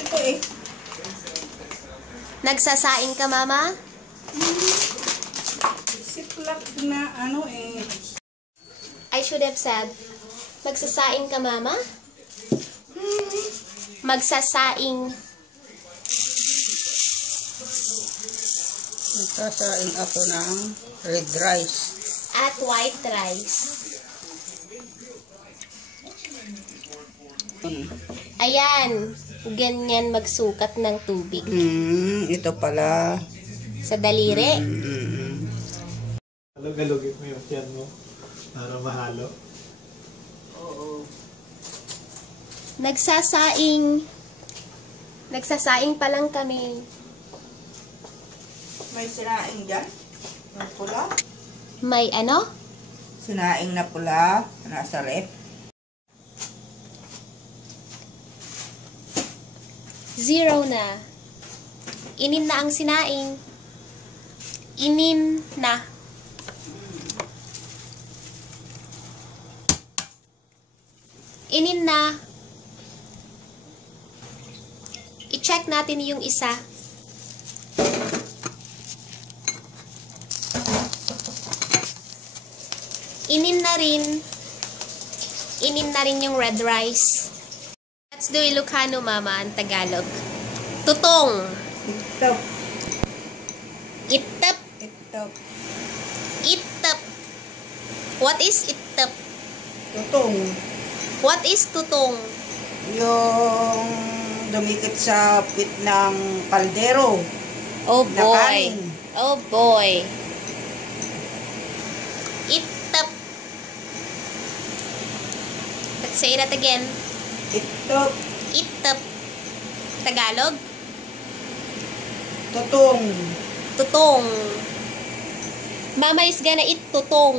ito eh. Nagsasaing ka, Mama? Siplak na ano eh. I should have said, magsasaing ka, Mama? Magsasaing. Nagsasaing ako ng red rice. At white rice. Ayan. Ganyan magsukat ng tubig. Ito pala. Sa daliri. Galugin mo yung tiyan mo para mahalo. Oo. Nagsasaing. Nagsasaing pa lang kami. May sinaing dyan? Ng pula? May ano? Sinaing na pula. Nasa ref. 0 na. Inin na ang sinaing. Inin na. Inin na. I-check natin yung isa. Inin na rin. Inin na rin yung red rice. Let's do Ilocano, Mama, ang Tagalog. Tutong. Itap. Itap. Itap. Itap. What is itap? Tutong. What is tutong? Yung dumikit sa pit ng kaldero. Oh Na boy. kanin. Oh boy. Itap. Let's say that again. Itap. Itap. Tagalog? Tutong. Tutong. Mama is gonna eat tutong.